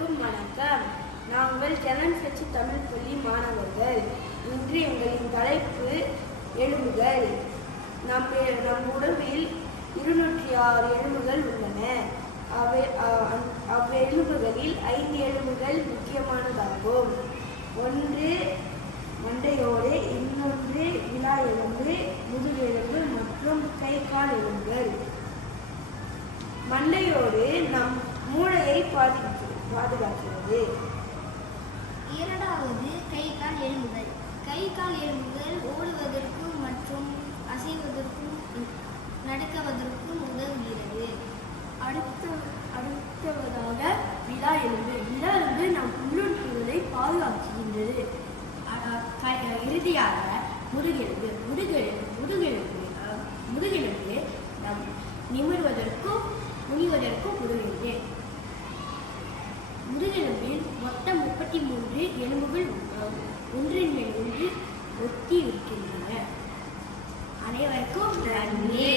அனைவருக்கும் வணக்கம். நாங்கள் ஜனன்சச்சி தமிழ் பள்ளி மாணவர்கள். இன்று எங்களின் தலைப்பு எலும்புகள். நம் உடம்பில் 206 எலும்புகள் உள்ளன. அவ்வெலும்புகளில் 5 எலும்புகள் முக்கியமானதாகும். ஒன்று மண்டையோடு, இன்னொன்று விலா எலும்பு, முதுகெலும்பு மற்றும் கை கால் எலும்புகள். மண்டையோடு நம் மூளையை பாதுகாக்கிறது. இரண்டாவது கை கால் எலும்புகள். கை கால் எலும்புகள் ஓடுவதற்கும் மற்றும் அசைவதற்கும் நடக்குவதற்கும் உதவுகிறது. அடுத்ததாக விலா எலும்பு. விலா எலும்பு நம் உள்ளுறுப்புகளை பாதுகாக்கின்றது. இறுதியாக முதுகெலும்பு. முதுகெலும்பு நம் நிமிர்வதற்கும் குனிவதற்கும் உதவுகிறது. முதுகெலும்பில் மொத்தம் 33 எலும்புகள் ஒன்றின் மேல் ஒன்று ஒத்தி இருக்கின்றன. அனைவருக்கும் நன்றி.